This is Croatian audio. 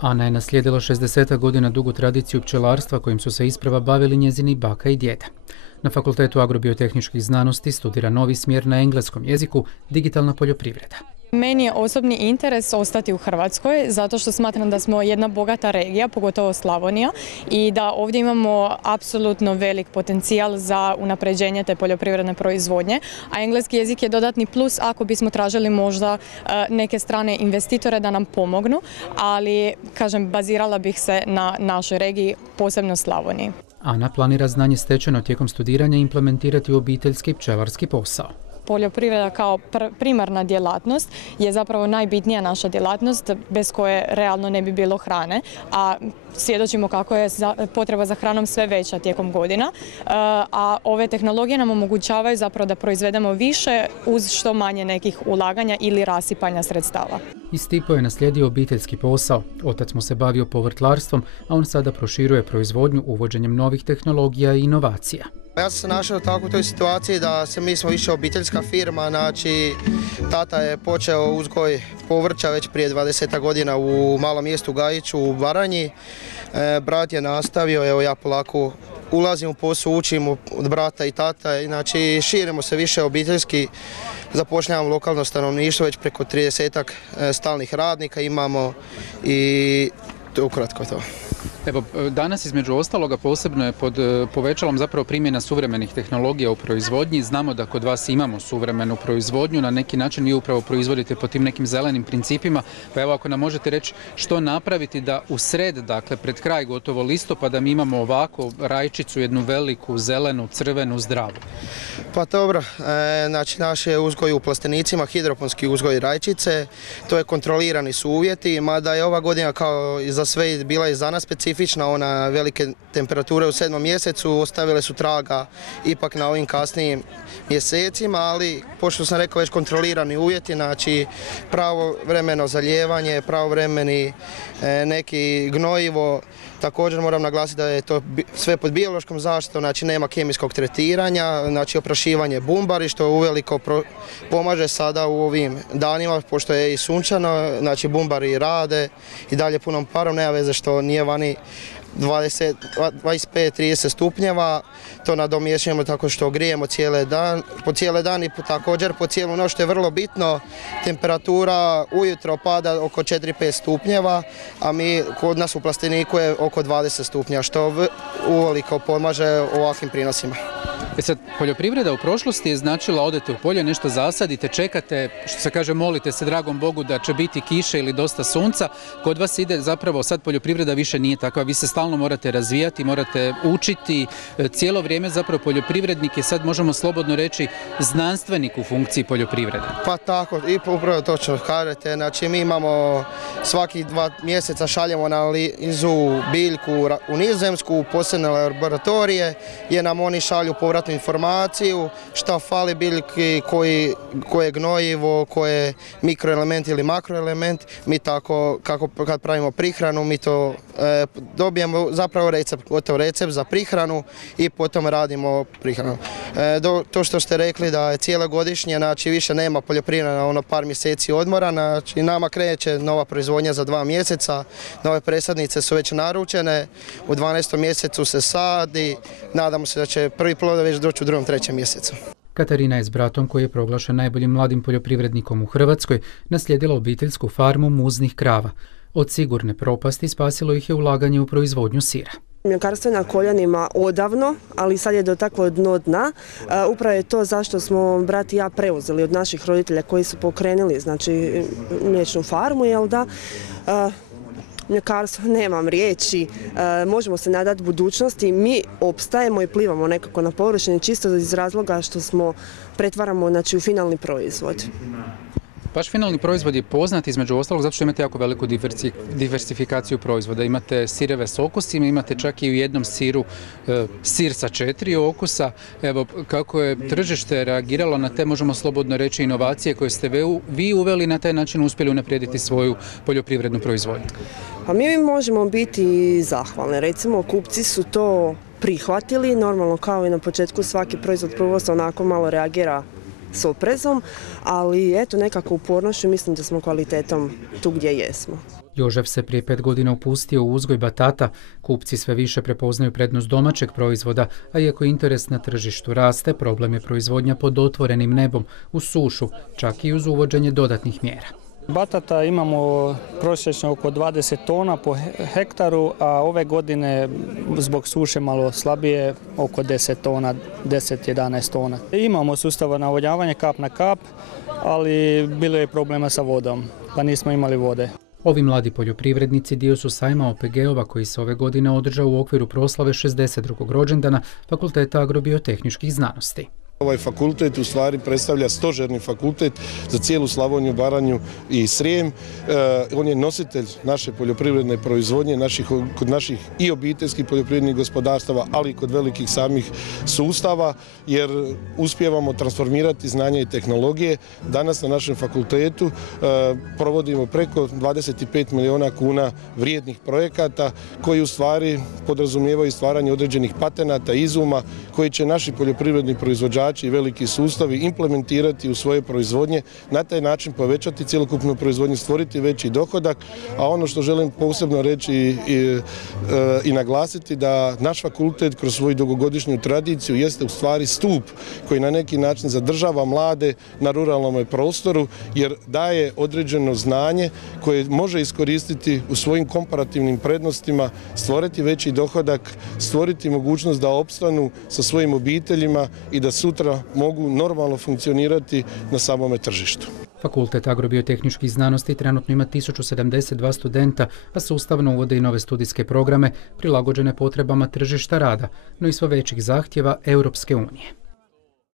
Ana je naslijedila 60 godina dugu tradiciju pčelarstva kojim su se isprava bavili njezini baka i djeda. Na Fakultetu agrobiotehničkih znanosti studira novi smjer na engleskom jeziku, digitalna poljoprivreda. Meni je osobni interes ostati u Hrvatskoj zato što smatram da smo jedna bogata regija, pogotovo Slavonija, i da ovdje imamo apsolutno velik potencijal za unapređenje te poljoprivredne proizvodnje, a engleski jezik je dodatni plus ako bismo tražili možda neke strane investitore da nam pomognu, ali kažem, bazirala bih se na našoj regiji, posebno Slavoniji. Ana planira znanje stečeno tijekom studiranja implementirati u obiteljski pčelarski posao. Poljoprivreda kao primarna djelatnost je zapravo najbitnija naša djelatnost bez koje realno ne bi bilo hrane, a svjedočimo kako je potreba za hranom sve veća tijekom godina, a ove tehnologije nam omogućavaju zapravo da proizvedemo više uz što manje nekih ulaganja ili rasipanja sredstava. Iz Stipo je naslijedio obiteljski posao. Otac mu se bavio povrtlarstvom, a on sada proširuje proizvodnju uvođenjem novih tehnologija i inovacija. Ja sam se našao tako u toj situaciji da mi smo više obiteljska firma, znači tata je počeo uzgoj povrća već prije 20 godina u malom mjestu Gajiću u Baranji. Brat je nastavio, evo ja polako ulazim u posao, učim od brata i tata, znači širimo se više obiteljski, zapošljavamo lokalno stanovništvo, već preko 30 stalnih radnika imamo i ukratko to. Evo, danas između ostaloga posebno je pod povećalom zapravo primjena suvremenih tehnologija u proizvodnji. Znamo da kod vas imamo suvremenu proizvodnju, na neki način vi upravo proizvodite po tim nekim zelenim principima, pa evo ako nam možete reći što napraviti da u sred, dakle pred kraj gotovo listopada mi imamo ovako rajčicu, jednu veliku, zelenu, crvenu, zdravu. Pa dobro, znači naš je uzgoj u plastenicima, hidroponski uzgoj rajčice, to je kontrolirani su uvjeti, mada je ova godina kao i za sve bila i za nas specifična, ona velike temperature u 7. mjesecu ostavile su traga ipak na ovim kasnijim mjesecima, ali pošto sam rekao već kontrolirani uvjeti, znači pravovremeno zalijevanje, pravovremeni neki gnojivo. Također moram naglasiti da je to sve pod biološkom zaštitom, znači nema kemijskog tretiranja, znači oprašivanje bumbari što uveliko pomaže sada u ovim danima, pošto je i sunčano, znači bumbari rade i dalje punom parom, nema veze što nije vani 25-30 stupnjeva, to nadomješujemo tako što grijemo po cijele dan i također po cijelu noć, što je vrlo bitno. Temperatura ujutro pada oko 4-5 stupnjeva, a kod nas u plasteniku je oko 20 stupnja, što uveliko pomaže ovakvim prinosima. Sad, poljoprivreda u prošlosti je značila odete u polje, nešto zasadite, čekate, što se kaže, molite se dragom Bogu da će biti kiše ili dosta sunca. Kod vas ide zapravo, sad poljoprivreda više nije takva, vi se stalno morate razvijati, morate učiti, cijelo vrijeme zapravo poljoprivrednik je, sad možemo slobodno reći, znanstvenik u funkciji poljoprivrede. Pa tako, i upravo točno kažete, znači mi imamo svakih 2 mjeseca šaljemo analizu biljku u Nizozemsku, posebne laboratorije, gdje nam oni šalju povratnu informaciju, šta fali biljki, koje gnojivo, koje mikroelement ili makroelement. Mi tako, kad pravimo prihranu, mi to dobijemo zapravo gotov recept za prihranu i potom radimo prihranu. To što ste rekli da je cijelogodišnje, znači više nema poljoprivreda na par mjeseci odmora, znači nama kreće nova proizvodnja za 2 mjeseca, nove presadnice su već naručene, u 12. mjesecu se sadi, nadamo se da će prvi plod već doći u 2. 3. mjesecu. Katarina je s bratom, koji je proglašen najboljim mladim poljoprivrednikom u Hrvatskoj, naslijedila obiteljsku farmu muznih krava. Od sigurne propasti spasilo ih je ulaganje u proizvodnju sira. Mljekarstvo je na koljenima odavno, ali sad je dotaklo dno dna. Upravo je to zašto smo brat i ja preuzeli od naših roditelja koji su pokrenuli, znači, mliječnu farmu, jel da? Mljekarstvo, nemam riječi, možemo se nadati budućnosti, mi opstajemo i plivamo nekako na površini čisto iz razloga što pretvaramo, znači, u finalni proizvod. Vaš finalni proizvod je poznat između ostalog zato što imate jako veliku diversifikaciju proizvoda. Imate sireve s okusima, imate čak i u jednom siru sir sa 4 okusa. Evo, kako je tržište reagiralo na te, možemo slobodno reći, inovacije koje ste vi uveli, na taj način uspjeli unaprijediti svoju poljoprivrednu proizvodnju? Pa mi možemo biti zahvalni. Recimo, kupci su to prihvatili, normalno kao i na početku svaki proizvod prvo se onako malo reagira s oprezom, ali eto nekako upornošću mislim da smo kvalitetom tu gdje jesmo. Jožef se prije 5 godina upustio u uzgoj batata. Kupci sve više prepoznaju prednost domaćeg proizvoda, a iako interes na tržištu raste, problem je proizvodnja pod otvorenim nebom, uz sušu, čak i uz uvođenje dodatnih mjera. Batata imamo prosječno oko 20 tona po hektaru, a ove godine zbog suše malo slabije, oko 10 tona, 10-11 tona. Imamo sustav navodnjavanja kap na kap, ali bilo je problema sa vodom, pa nismo imali vode. Ovi mladi poljoprivrednici dio su sajma OPG-ova koji se ove godine održao u okviru proslave 62. rođendana Fakulteta agrobiotehničkih znanosti. Ovaj fakultet u stvari predstavlja stožerni fakultet za cijelu Slavoniju, Baranju i Srijem. On je nositelj naše poljoprivredne proizvodnje, kod naših i obiteljskih poljoprivrednih gospodarstava, ali i kod velikih samih sustava, jer uspijevamo transformirati znanje i tehnologije. Danas na našem fakultetu provodimo preko 25 milijuna kuna vrijednih projekata koji u stvari podrazumijevaju stvaranje određenih patenata, izuma koji će naši poljoprivredni proizvođači i veliki sustavi implementirati u svoje proizvodnje, na taj način povećati cjelokupnu proizvodnju, stvoriti veći dohodak, a ono što želim posebno reći i naglasiti da naš fakultet kroz svoju dugogodišnju tradiciju jeste u stvari stup koji na neki način zadržava mlade na ruralnom prostoru jer daje određeno znanje koje može iskoristiti u svojim komparativnim prednostima, stvoriti veći dohodak, stvoriti mogućnost da opstanu sa svojim obiteljima i da sutra mogu normalno funkcionirati na samome tržištu. Fakultet agrobiotehničkih znanosti trenutno ima 1072 studenta, a sustavno uvode i nove studijske programe prilagođene potrebama tržišta rada, no i sve većih zahtjeva Europske unije.